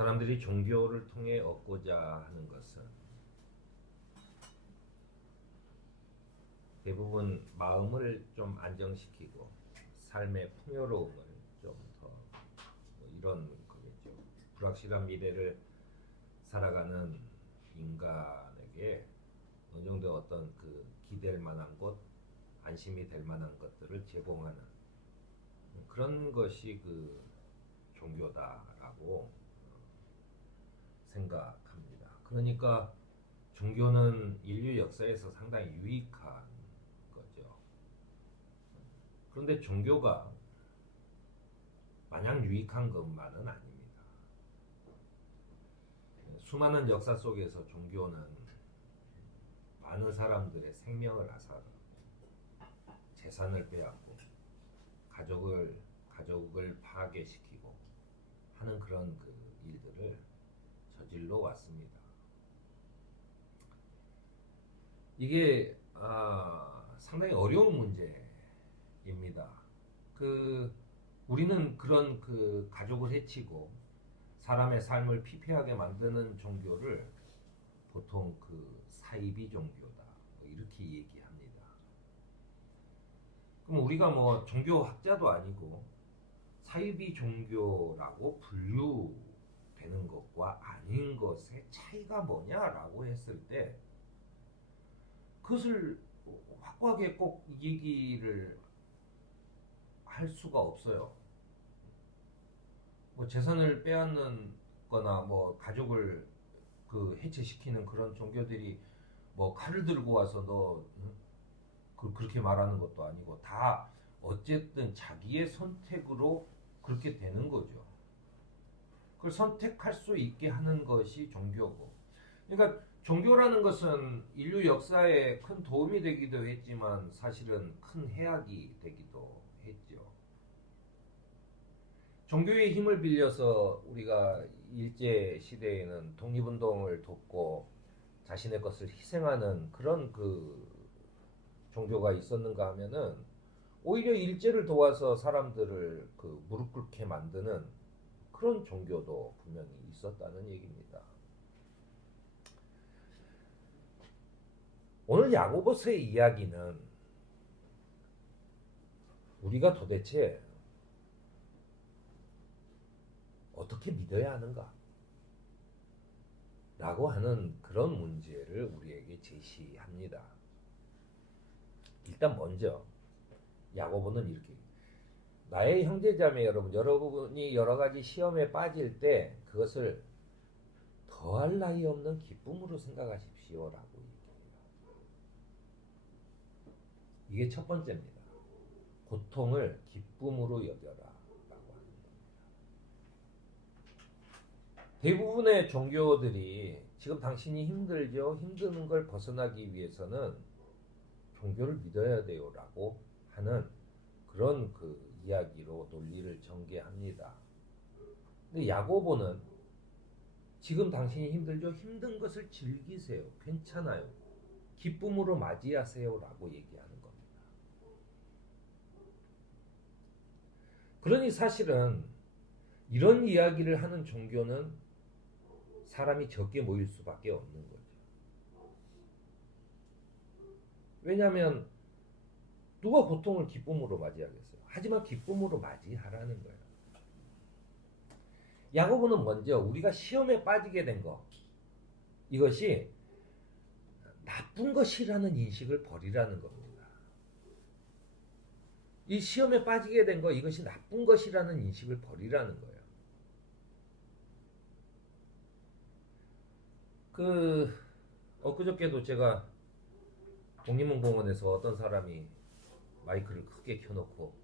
사람들이 종교를 통해 얻고자 하는 것은 대부분 마음을 좀 안정시키고 삶의 풍요로움을 좀 더 이런 거겠죠. 불확실한 미래를 살아가는 인간에게 어느 정도 어떤 그 기댈 만한 곳, 안심이 될 만한 것들을 제공하는 그런 것이 그 종교다라고 생각합니다. 그러니까 종교는 인류 역사에서 상당히 유익한 거죠. 그런데 종교가 마냥 유익한 것만은 아닙니다. 수많은 역사 속에서 종교는 많은 사람들의 생명을 앗아가고 재산을 빼앗고 가족을 파괴시키고 하는 그런 그 일들을 저질러 왔습니다. 이게 상당히 어려운 문제입니다. 우리는 그런 그 가족을 해치고 사람의 삶을 피폐하게 만드는 종교를 보통 그 사이비 종교다 이렇게 얘기합니다. 그럼 우리가 뭐 종교학자도 아니고 사이비 종교라고 분류되는 것과 아닌 것의 차이가 뭐냐라고 했을 때 그것을 확고하게 꼭 얘기를 할 수가 없어요. 뭐 재산을 빼앗는 거나 뭐 가족을 그 해체시키는 그런 종교들이 뭐 칼을 들고 와서 너 그렇게 말하는 것도 아니고 다 어쨌든 자기의 선택으로 그렇게 되는 거죠. 그걸 선택할 수 있게 하는 것이 종교고. 그러니까 종교라는 것은 인류 역사에 큰 도움이 되기도 했지만 사실은 큰 해악이 되기도 했죠. 종교의 힘을 빌려서 우리가 일제 시대에는 독립운동을 돕고 자신의 것을 희생하는 그런 그 종교가 있었는가 하면은 오히려 일제를 도와서 사람들을 그 무릎 꿇게 만드는 그런 종교도 분명히 있었다는 얘기입니다. 오늘 야고보서의 이야기는 우리가 도대체 어떻게 믿어야 하는가? 라고 하는 그런 문제를 우리에게 제시합니다. 일단 먼저 야고보는 이렇게 나의 형제자매 여러분이 여러 가지 시험에 빠질 때 그것을 더할 나위 없는 기쁨으로 생각하십시오라고 얘기해요. 이게 첫 번째입니다. 고통을 기쁨으로 여겨라 라고 하는 겁니다. 대부분의 종교들이 지금 당신이 힘들죠? 힘드는 걸 벗어나기 위해서는 종교를 믿어야 돼요 라고 하는 그런 그 이야기로 논리를 전개합니다. 근데 야고보는 지금 당신이 힘들죠? 힘든 것을 즐기세요. 괜찮아요. 기쁨으로 맞이하세요 라고 얘기하는 겁니다. 그러니 사실은 이런 이야기를 하는 종교는 사람이 적게 모일 수밖에 없는 거죠. 왜냐하면 누가 고통을 기쁨으로 맞이하겠어요? 하지만 기쁨으로 맞이하라는 거예요. 야고보는 먼저 우리가 시험에 빠지게 된 것, 이것이 나쁜 것이라는 인식을 버리라는 겁니다. 이 시험에 빠지게 된 것, 이것이 나쁜 것이라는 인식을 버리라는 거예요. 엊그저께도 제가 독립문공원에서 어떤 사람이 마이크를 크게 켜놓고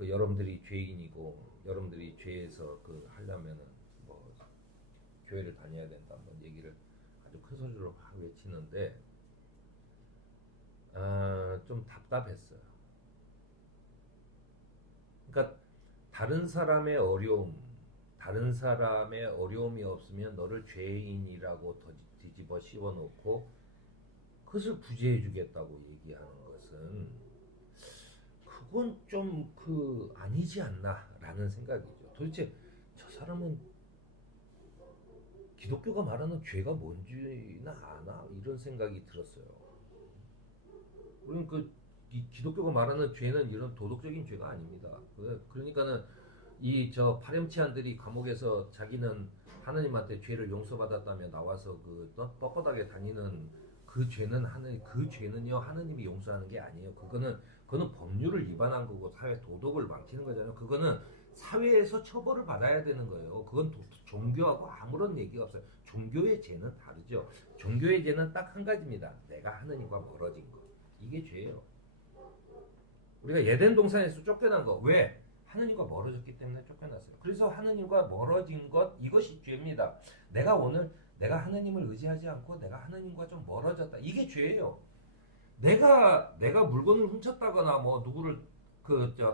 여러분들이 죄인이고 여러분들이 죄에서 하려면은 뭐 교회를 다녀야 된다 뭐 얘기를 아주 큰 소리로 외치는데 좀 답답했어요. 그러니까 다른 사람의 어려움이 없으면 너를 죄인이라고 뒤집어 씌워놓고 그것을 구제해 주겠다고 얘기하는 것은 그건 좀 아니지 않나라는 생각이죠. 도대체 저 사람은 기독교가 말하는 죄가 뭔지나 아나 이런 생각이 들었어요. 우리는 이 기독교가 말하는 죄는 이런 도덕적인 죄가 아닙니다. 그러니까는 이 저 파렴치한들이 감옥에서 자기는 하나님한테 죄를 용서받았다며 나와서 그 뻣뻣하게 다니는 그 죄는요 하나님이 용서하는 게 아니에요. 그거는 법률을 위반한 거고 사회 도덕을 망치는 거잖아요. 그거는 사회에서 처벌을 받아야 되는 거예요. 그건 종교하고 아무런 얘기가 없어요. 종교의 죄는 다르죠. 종교의 죄는 딱 한 가지입니다. 내가 하나님과 멀어진 거. 이게 죄예요. 우리가 예덴 동산에서 쫓겨난 거 왜? 하느님과 멀어졌기 때문에 쫓겨났어요. 그래서 하느님과 멀어진 것 이것이 죄입니다. 내가 하느님을 의지하지 않고 내가 하느님과 좀 멀어졌다. 이게 죄예요. 내가 물건을 훔쳤다거나 뭐 누구를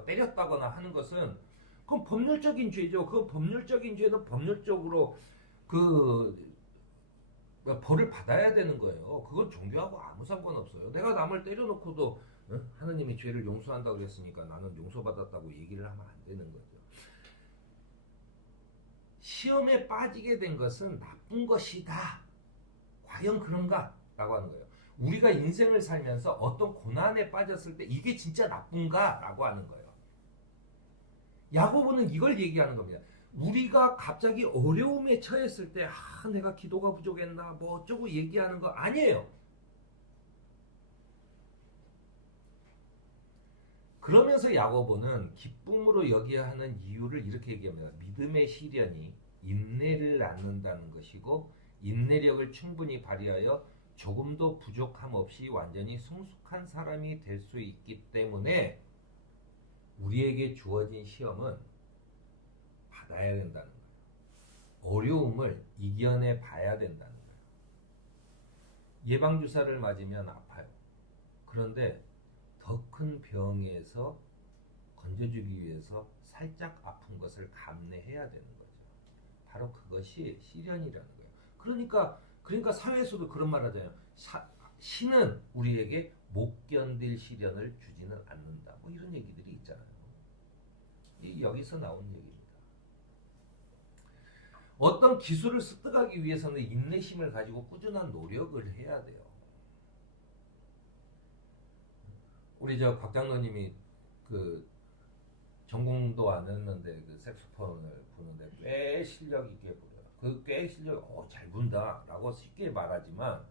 때렸다거나 하는 것은 그건 법률적인 죄죠. 그 법률적인 죄는 법률적으로 그 벌을 받아야 되는 거예요. 그건 종교하고 아무 상관없어요. 내가 남을 때려놓고도 하느님이 죄를 용서한다고 그랬으니까 나는 용서받았다고 얘기를 하면 안 되는 거죠. 시험에 빠지게 된 것은 나쁜 것이다. 과연 그런가? 라고 하는 거예요. 우리가 인생을 살면서 어떤 고난에 빠졌을 때 이게 진짜 나쁜가? 라고 하는 거예요. 야고보는 이걸 얘기하는 겁니다. 우리가 갑자기 어려움에 처했을 때 내가 기도가 부족했나 뭐 어쩌고 얘기하는 거 아니에요. 그러면서 야고보는 기쁨으로 여겨야 하는 이유를 이렇게 얘기합니다. 믿음의 시련이 인내를 낳는다는 것이고 인내력을 충분히 발휘하여 조금도 부족함 없이 완전히 성숙한 사람이 될 수 있기 때문에 우리에게 주어진 시험은 받아야 된다는 거예요. 어려움을 이겨내 봐야 된다는 거예요. 예방주사를 맞으면 아파요. 그런데 더 큰 병에서 건져주기 위해서 살짝 아픈 것을 감내해야 되는 거죠. 바로 그것이 시련이라는 거예요. 그러니까 사회에서도 그런 말 하잖아요. 신은 우리에게 못 견딜 시련을 주지는 않는다. 뭐 이런 얘기들이 있잖아요. 여기서 나온 얘기입니다. 어떤 기술을 습득하기 위해서는 인내심을 가지고 꾸준한 노력을 해야 돼요. 우리 저 곽장로님이 그 전공도 안 했는데 그 색소폰을 부는데 꽤 실력 있게 불어요. 꽤 실력 잘 분다라고 쉽게 말하지만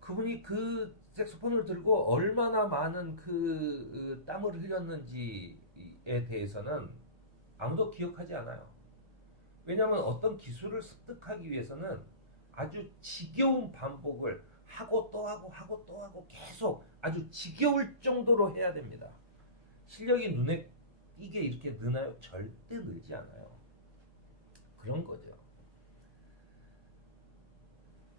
그분이 그 색소폰을 들고 얼마나 많은 그 땀을 흘렸는지에 대해서는 아무도 기억하지 않아요. 왜냐하면 어떤 기술을 습득하기 위해서는 아주 지겨운 반복을 하고 또 하고 계속 아주 지겨울 정도로 해야 됩니다. 실력이 눈에 띄게 이렇게 느나요? 절대 늘지 않아요. 그런 거죠.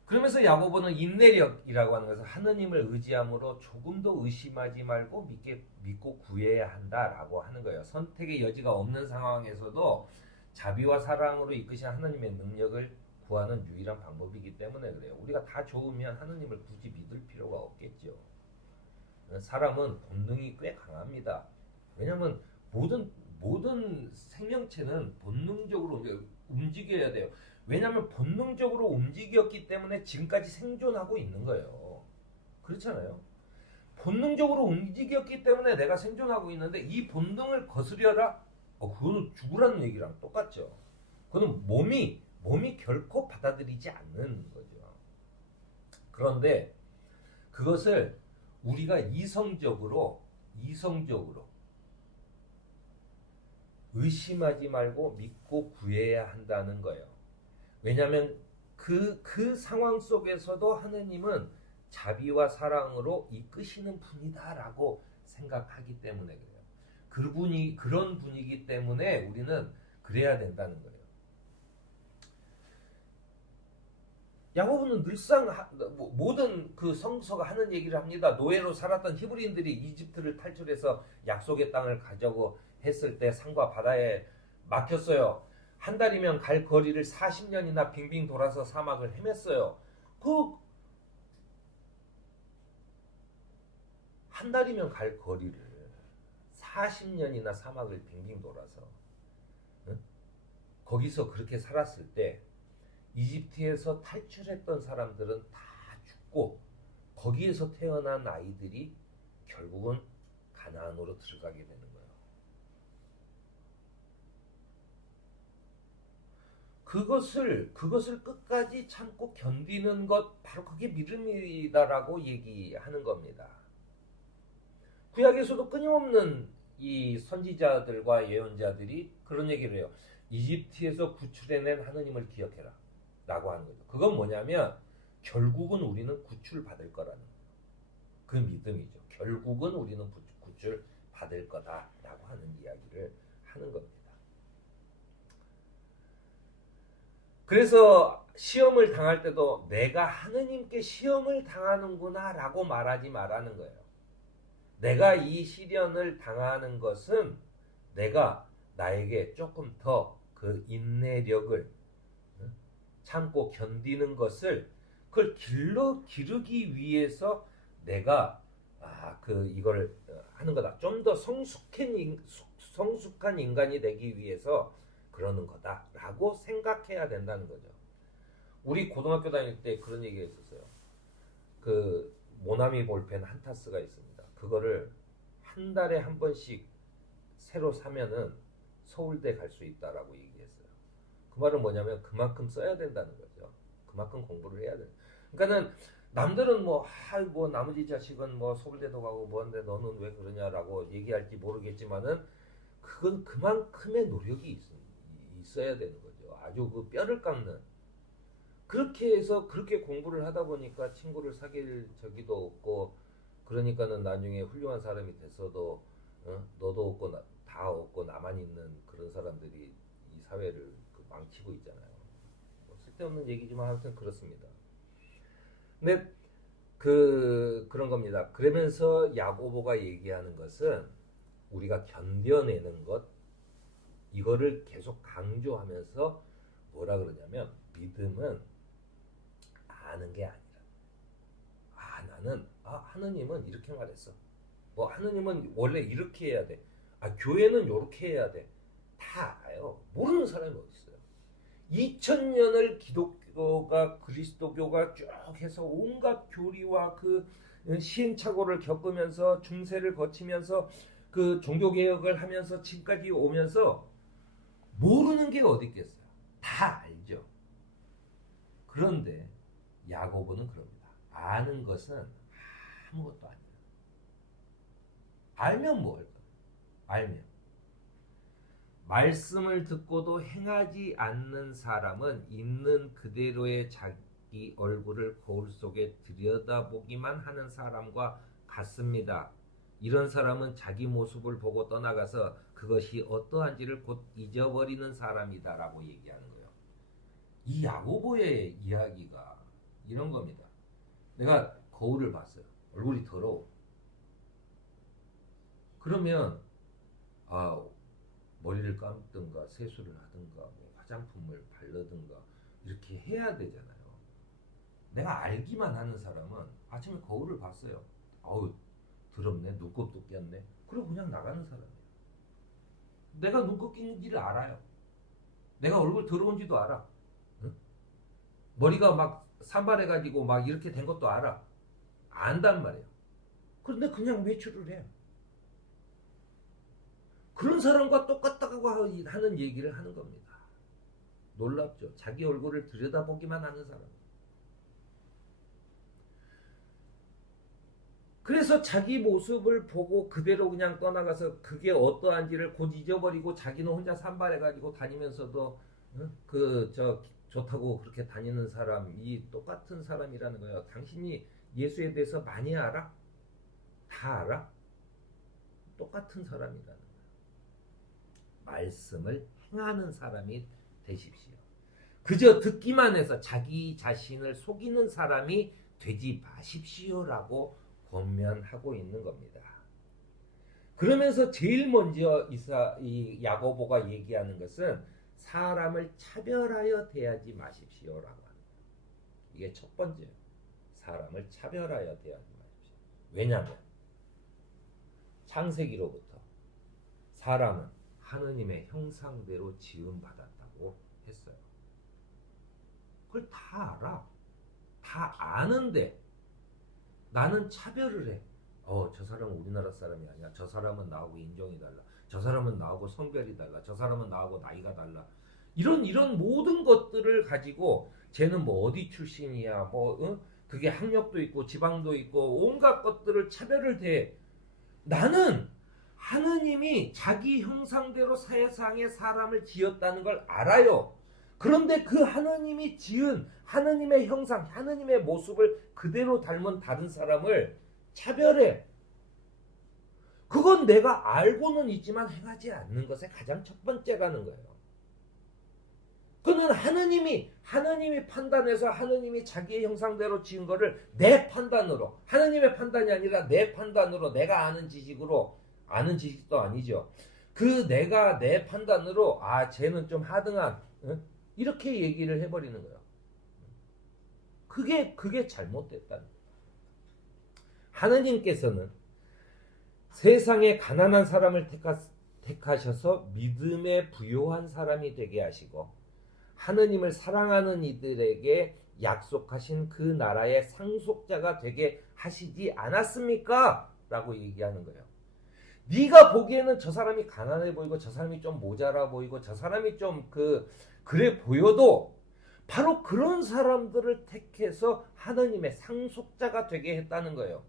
그러면서 야고보는 인내력이라고 하는 것은 하느님을 의지함으로 조금도 의심하지 말고 믿고 구해야 한다라고 하는 거예요. 선택의 여지가 없는 상황에서도 자비와 사랑으로 이끄신 하느님의 능력을 구하는 유일한 방법이기 때문에 그래요. 우리가 다 좋으면 하느님을 굳이 믿을 필요가 없겠죠. 사람은 본능이 꽤 강합니다. 왜냐하면 모든 생명체는 본능적으로 움직여야 돼요. 왜냐하면 본능적으로 움직였기 때문에 지금까지 생존하고 있는 거예요. 그렇잖아요. 본능적으로 움직였기 때문에 내가 생존하고 있는데 이 본능을 거스려라? 그거는 죽으라는 얘기랑 똑같죠. 그거는 몸이 결코 받아들이지 않는 거죠. 그런데 그것을 우리가 이성적으로 의심하지 말고 믿고 구해야 한다는 거예요. 왜냐하면 그 상황 속에서도 하느님은 자비와 사랑으로 이끄시는 분이다라고 생각하기 때문에 그래요. 그런 분이기 때문에 우리는 그래야 된다는 거예요. 야고보는 늘상 모든 그 성서가 하는 얘기를 합니다. 노예로 살았던 히브리인들이 이집트를 탈출해서 약속의 땅을 가자고 했을 때 산과 바다에 막혔어요. 한 달이면 갈 거리를 40년이나 빙빙 돌아서 사막을 헤맸어요. 한 달이면 갈 거리를 40년이나 사막을 빙빙 돌아서 거기서 그렇게 살았을 때 이집트에서 탈출했던 사람들은 다 죽고 거기에서 태어난 아이들이 결국은 가나안으로 들어가게 되는 거예요. 그것을 끝까지 참고 견디는 것, 바로 그게 믿음이다라고 얘기하는 겁니다. 구약에서도 끊임없는 이 선지자들과 예언자들이 그런 얘기를 해요. 이집트에서 구출해낸 하느님을 기억해라 라고 하는 거죠. 그건 뭐냐면 결국은 우리는 구출받을 거라는 그 믿음이죠. 결국은 우리는 구출받을 거다라고 하는 이야기를 하는 겁니다. 그래서 시험을 당할 때도 내가 하느님께 시험을 당하는구나 라고 말하지 말라는 거예요. 내가 이 시련을 당하는 것은 내가 나에게 조금 더 그 인내력을 참고 견디는 것을 그걸 기르기 위해서 내가 이걸 하는 거다. 좀 더 성숙한 인간이 되기 위해서 그러는 거다라고 생각해야 된다는 거죠. 우리 고등학교 다닐 때 그런 얘기가 있었어요. 그 모나미 볼펜 한 타스가 있습니다. 그거를 한 달에 한 번씩 새로 사면은 서울대 갈 수 있다라고 얘기했어요. 그 말은 뭐냐면 그만큼 써야 된다는 거죠. 그만큼 공부를 해야 돼. 그러니까는 남들은 뭐 나머지 자식은 뭐 서울대도 가고 뭐한데 너는 왜 그러냐라고 얘기할지 모르겠지만은 그건 그만큼의 노력이 있어야 되는 거죠. 아주 그 뼈를 깎는. 그렇게 해서 그렇게 공부를 하다 보니까 친구를 사귈 적이도 없고, 그러니까는 나중에 훌륭한 사람이 됐어도 너도 없고 다 없고 나만 있는 그런 사람들이 이 사회를 망치고 있잖아요. 뭐 쓸데없는 얘기지만 하여튼 그렇습니다. 근데 그런 겁니다. 그러면서 야고보가 얘기하는 것은 우리가 견뎌내는 것, 이거를 계속 강조하면서 뭐라 그러냐면 믿음은 아는 게 아니라 나는 하느님은 이렇게 말했어. 뭐 하느님은 원래 이렇게 해야 돼. 교회는 이렇게 해야 돼. 다 알아요. 모르는 사람이 어디 있어요. 2000년을 기독교가 그리스도교가 쭉 해서 온갖 교리와 그 시행착오를 겪으면서 중세를 거치면서 그 종교개혁을 하면서 지금까지 오면서 모르는 게 어디 있겠어요. 다 알죠. 그런데 야고보는 그럽니다. 아는 것은 아무것도 아니에요. 알면 뭘? 알면. 말씀을 듣고도 행하지 않는 사람은 있는 그대로의 자기 얼굴을 거울 속에 들여다보기만 하는 사람과 같습니다. 이런 사람은 자기 모습을 보고 떠나가서 그것이 어떠한지를 곧 잊어버리는 사람이다라고 얘기하는 거예요. 이 야고보의 이야기가 이런 겁니다. 내가 거울을 봤어요. 얼굴이 더러워. 그러면 머리를 감든가 세수를 하든가 뭐 화장품을 바르든가 이렇게 해야 되잖아요. 내가 알기만 하는 사람은 아침에 거울을 봤어요. 더럽네. 눈곱도 꼈네. 그리고 그냥 나가는 사람이에요. 내가 눈곱 낀지를 알아요. 내가 얼굴 더러운지도 알아. 응? 머리가 막 산발해가지고 막 이렇게 된 것도 알아. 안단 말이에요. 그런데 그냥 외출을 해요. 그런 사람과 똑같다고 하는 얘기를 하는 겁니다. 놀랍죠. 자기 얼굴을 들여다보기만 하는 사람. 그래서 자기 모습을 보고 그대로 그냥 떠나가서 그게 어떠한지를 곧 잊어버리고 자기는 혼자 산발해가지고 다니면서도 좋다고 그렇게 다니는 사람이 똑같은 사람이라는 거예요. 당신이 예수에 대해서 많이 알아? 다 알아? 똑같은 사람이라는 거예요. 말씀을 행하는 사람이 되십시오. 그저 듣기만 해서 자기 자신을 속이는 사람이 되지 마십시오라고 권면하고 있는 겁니다. 그러면서 제일 먼저 이 야고보가 얘기하는 것은 사람을 차별하여 대하지 마십시오라고 하는 거예요. 이게 첫 번째예요. 사람을 차별하여 대하지 마십시오. 왜냐하면 창세기로부터 사람은 하느님의 형상대로 지음받았다고 있다고 했어요. 그걸 다 알아. 다 아는데 나는 차별을 해. 저 사람은 우리나라 사람이 아니야. 저 사람은 나하고 인종이 달라. 저 사람은 나하고 성별이 달라. 저 사람은 나하고 나이가 달라. 이런 모든 것들을 가지고 쟤는 뭐 어디 출신이야. 그게 학력도 있고 지방도 있고 온갖 것들을 차별을 대. 나는 하느님이 자기 형상대로 세상에 사람을 지었다는 걸 알아요. 그런데 그 하느님이 지은 하느님의 형상, 하느님의 모습을 그대로 닮은 다른 사람을 차별해. 그건 내가 알고는 있지만 행하지 않는 것의 가장 첫 번째라는 거예요. 그는 하느님이 판단해서 하느님이 자기의 형상대로 지은 거를 내 판단으로, 하느님의 판단이 아니라 내 판단으로, 내가 아는 지식으로, 아는 지식도 아니죠. 내가 내 판단으로 쟤는 좀 하등한, 이렇게 얘기를 해버리는 거예요. 그게 잘못됐다는 거예요. 하느님께서는 세상에 가난한 사람을 택하셔서 믿음에 부요한 사람이 되게 하시고 하느님을 사랑하는 이들에게 약속하신 그 나라의 상속자가 되게 하시지 않았습니까? 라고 얘기하는 거예요. 네가 보기에는 저 사람이 가난해 보이고 저 사람이 좀 모자라 보이고 저 사람이 좀 그래 보여도 바로 그런 사람들을 택해서 하느님의 상속자가 되게 했다는 거예요.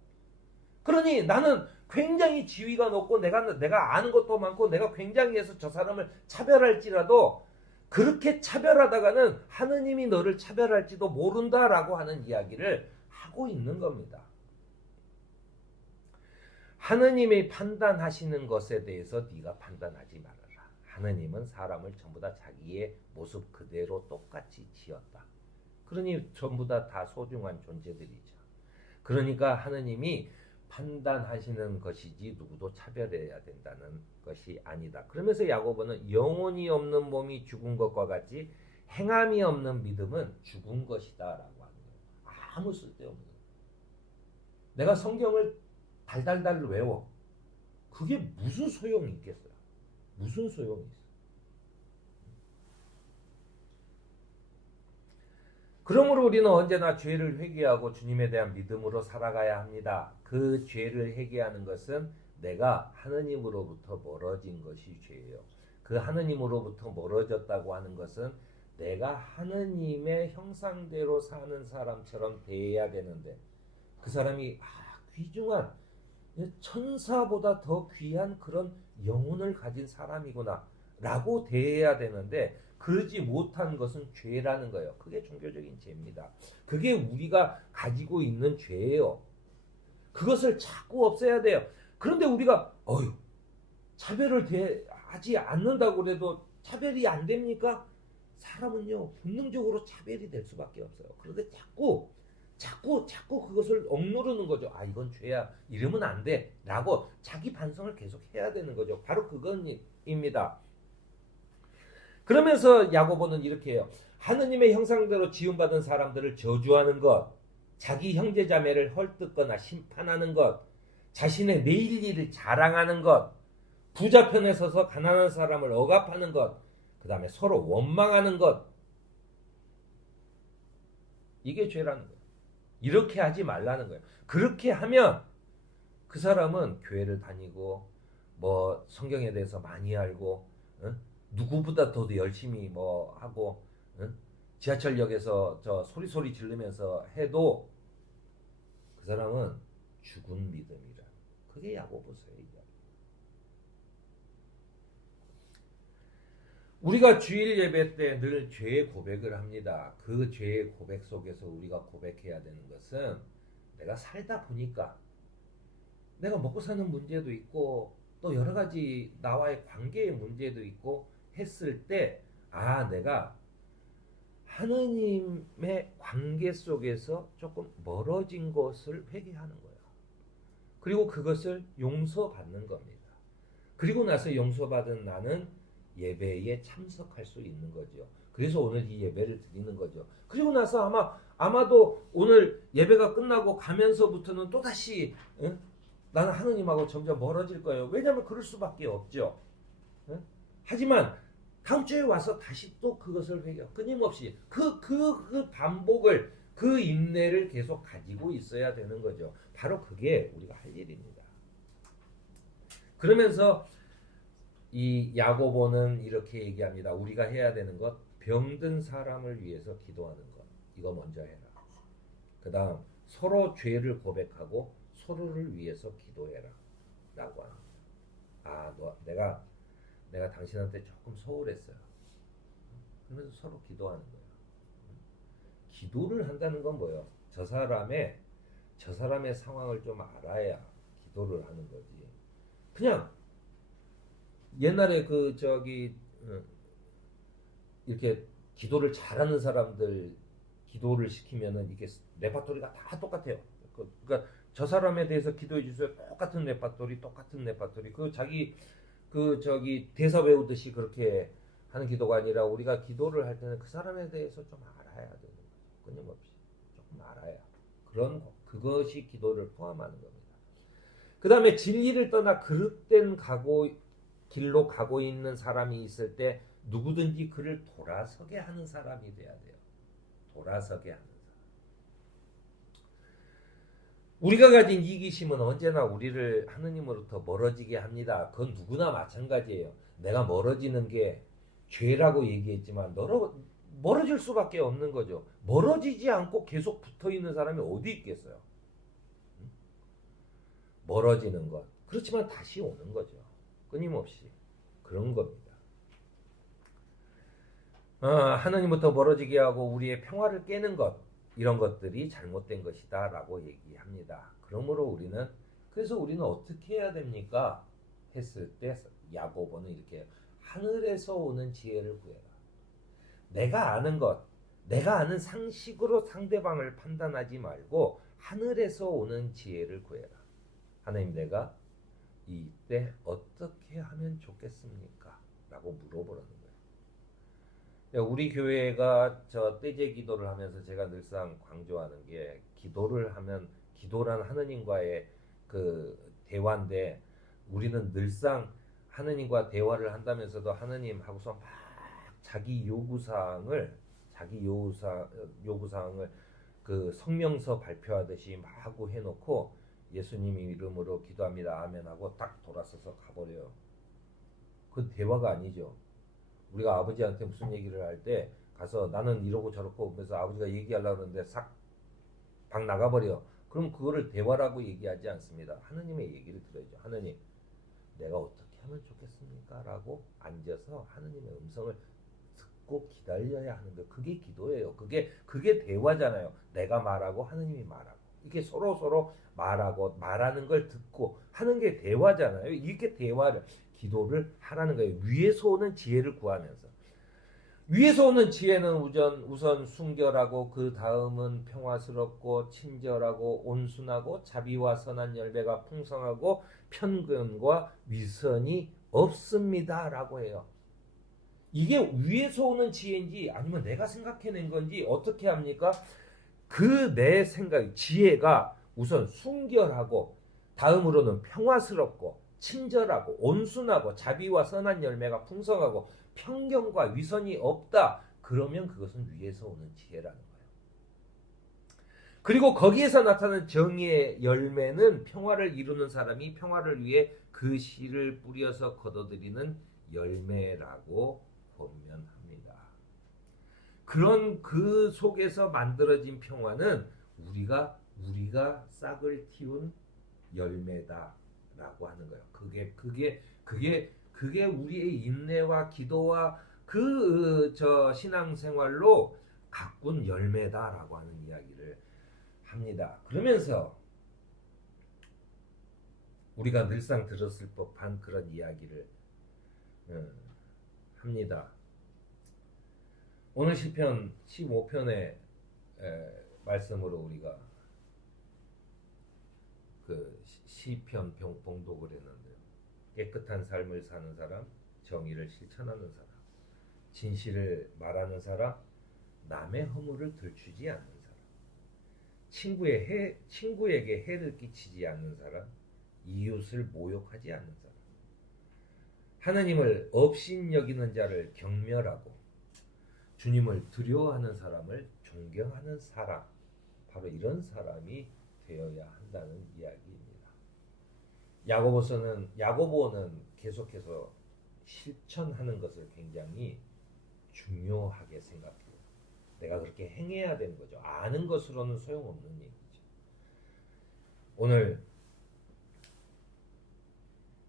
그러니 나는 굉장히 지위가 높고 내가 아는 것도 많고 내가 굉장히 해서 저 사람을 차별할지라도 그렇게 차별하다가는 하느님이 너를 차별할지도 모른다라고 하는 이야기를 하고 있는 겁니다. 하느님이 판단하시는 것에 대해서 네가 판단하지 말아라. 하느님은 사람을 전부 다 자기의 모습 그대로 똑같이 지었다. 그러니 전부 다 소중한 존재들이죠. 그러니까 하느님이 판단하시는 것이지 누구도 차별해야 된다는 것이 아니다. 그러면서 야고보는 영혼이 없는 몸이 죽은 것과 같이 행함이 없는 믿음은 죽은 것이다 라고 하는 거예요. 아무 쓸데없는 거예요. 내가 성경을 달달달 외워. 그게 무슨 소용이 있겠어요? 무슨 소용이 있어요? 그러므로 우리는 언제나 죄를 회개하고 주님에 대한 믿음으로 살아가야 합니다. 그 죄를 회개하는 것은 내가 하느님으로부터 멀어진 것이 죄예요. 그 하느님으로부터 멀어졌다고 하는 것은 내가 하느님의 형상대로 사는 사람처럼 대해야 되는데 그 사람이 귀중한 천사보다 더 귀한 그런 영혼을 가진 사람이구나 라고 대해야 되는데 그러지 못한 것은 죄라는 거예요. 그게 종교적인 죄입니다. 그게 우리가 가지고 있는 죄예요. 그것을 자꾸 없애야 돼요. 그런데 우리가 차별을 하지 않는다고 해도 차별이 안 됩니까? 사람은요 본능적으로 차별이 될 수밖에 없어요. 그런데 자꾸 그것을 억누르는 거죠. 이건 죄야. 이러면 안 돼. 라고 자기 반성을 계속 해야 되는 거죠. 바로 그건입니다. 그러면서 야고보는 이렇게 해요. 하느님의 형상대로 지음받은 사람들을 저주하는 것, 자기 형제자매를 헐뜯거나 심판하는 것, 자신의 내일 일을 자랑하는 것, 부자 편에 서서 가난한 사람을 억압하는 것, 그 다음에 서로 원망하는 것. 이게 죄라는 거예요. 이렇게 하지 말라는 거예요. 그렇게 하면 그 사람은 교회를 다니고 성경에 대해서 많이 알고 누구보다 더 열심히 하고 지하철역에서 소리 지르면서 해도 그 사람은 죽은 믿음이라. 그게 야고보서의 이야기. 우리가 주일 예배 때 늘 죄의 고백을 합니다. 그 죄의 고백 속에서 우리가 고백해야 되는 것은 내가 살다 보니까 내가 먹고 사는 문제도 있고 또 여러 가지 나와의 관계의 문제도 있고 했을 때 내가 하느님의 관계 속에서 조금 멀어진 것을 회개하는 거예요. 그리고 그것을 용서받는 겁니다. 그리고 나서 용서받은 나는 예배에 참석할 수 있는 거죠. 그래서 오늘 이 예배를 드리는 거죠. 그리고 나서 아마도 오늘 예배가 끝나고 가면서부터는 또다시 나는 하느님하고 점점 멀어질 거예요. 왜냐하면 그럴 수밖에 없죠. 하지만 다음 주에 와서 다시 또 그것을 끊임없이 그 반복을, 그 인내를 계속 가지고 있어야 되는 거죠. 바로 그게 우리가 할 일입니다. 그러면서 이 야고보는 이렇게 얘기합니다. 우리가 해야 되는 것, 병든 사람을 위해서 기도하는 것, 이거 먼저 해라. 그 다음 서로 죄를 고백하고 서로를 위해서 기도해라 라고 합니다. 내가 당신한테 조금 소홀했어요. 그러면서 서로 기도하는 거예요. 기도를 한다는 건 뭐예요? 저 사람의 상황을 좀 알아야 기도를 하는 거지. 그냥 옛날에 이렇게 기도를 잘하는 사람들 기도를 시키면은 이게 레파토리가 다 똑같아요. 그러니까 저 사람에 대해서 기도해 주세요. 똑같은 레파토리. 대사 외우듯이 그렇게 하는 기도가 아니라 우리가 기도를 할 때는 그 사람에 대해서 좀 알아야 되는 거죠. 끊임없이 조금 알아야. 그것이 기도를 포함하는 겁니다. 그 다음에 진리를 떠나 그릇된 길로 가고 있는 사람이 있을 때 누구든지 그를 돌아서게 하는 사람이 돼야 돼요. 돌아서게 하는 사람. 우리가 가진 이기심은 언제나 우리를 하느님으로부터 멀어지게 합니다. 그건 누구나 마찬가지예요. 내가 멀어지는 게 죄라고 얘기했지만 멀어질 수밖에 없는 거죠. 멀어지지 않고 계속 붙어있는 사람이 어디 있겠어요? 멀어지는 것. 그렇지만 다시 오는 거죠. 끊임없이. 그런 겁니다. 하느님부터 멀어지게 하고 우리의 평화를 깨는 것, 이런 것들이 잘못된 것이다 라고 얘기합니다. 그래서 우리는 어떻게 해야 됩니까? 했을 때 야고보는 이렇게 하늘에서 오는 지혜를 구해라. 내가 아는 것, 내가 아는 상식으로 상대방을 판단하지 말고 하늘에서 오는 지혜를 구해라. 하나님, 내가 이때 어떻게 하면 좋겠습니까? 라고 물어보라는 거예요. 우리 교회가 떼제 기도를 하면서 제가 늘상 강조하는 게, 기도란 하느님과의 그 대화인데, 우리는 늘상 하느님과 대화를 한다면서도 하느님하고서 막 자기 요구사항을 그 성명서 발표하듯이 막 하고 해놓고 예수님 이름으로 기도합니다 아멘 하고 딱 돌아서서 가버려요. 그건 대화가 아니죠. 우리가 아버지한테 무슨 얘기를 할 때 가서 나는 이러고 저러고 하면서 아버지가 얘기하려고 하는데 싹 방 나가버려. 그럼 그거를 대화라고 얘기하지 않습니다. 하느님의 얘기를 들어야죠. 하느님, 내가 어떻게 하면 좋겠습니까? 라고 앉아서 하느님의 음성을 듣고 기다려야 하는 거. 그게 기도예요. 그게 대화잖아요. 내가 말하고 하느님이 말하고. 이게 서로 말하고 말하는 걸 듣고 하는 게 대화잖아요. 이렇게 기도를 하라는 거예요. 위에서 오는 지혜를 구하면서. 위에서 오는 지혜는 우선 순결하고 그 다음은 평화스럽고 친절하고 온순하고 자비와 선한 열매가 풍성하고 편견과 위선이 없습니다 라고 해요. 이게 위에서 오는 지혜인지 아니면 내가 생각해낸 건지 어떻게 합니까? 내 생각, 지혜가 우선 순결하고 다음으로는 평화스럽고 친절하고 온순하고 자비와 선한 열매가 풍성하고 편견과 위선이 없다. 그러면 그것은 위에서 오는 지혜라는 거예요. 그리고 거기에서 나타나는 정의의 열매는 평화를 이루는 사람이 평화를 위해 그 씨를 뿌려서 거둬들이는 열매라고 보면 합니다. 그런 그 속에서 만들어진 평화는 우리가 싹을 틔운 열매다라고 하는 거예요. 그게 우리의 인내와 기도와 신앙생활로 가꾼 열매다라고 하는 이야기를 합니다. 그러면서 우리가 늘상 들었을 법한 그런 이야기를 합니다. 오늘 시편 15편의 말씀으로 우리가 그 시편 봉독을 했는데요. 깨끗한 삶을 사는 사람, 정의를 실천하는 사람, 진실을 말하는 사람, 남의 허물을 들추지 않는 사람, 친구에게 해를 끼치지 않는 사람, 이웃을 모욕하지 않는 사람, 하나님을 업신 여기는 자를 경멸하고 주님을 두려워하는 사람을 존경하는 사람, 바로 이런 사람이 되어야 한다는 이야기입니다. 야고보는 계속해서 실천하는 것을 굉장히 중요하게 생각해요. 내가 그렇게 행해야 되는 거죠. 아는 것으로는 소용없는 얘기죠. 오늘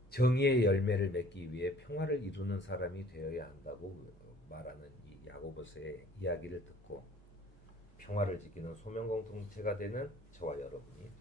정의의 열매를 맺기 위해 평화를 이루는 사람이 되어야 한다고 말하는 이 야고보서의 이야기를 듣고 평화를 지키는 소명 공동체가 되는 저와 여러분이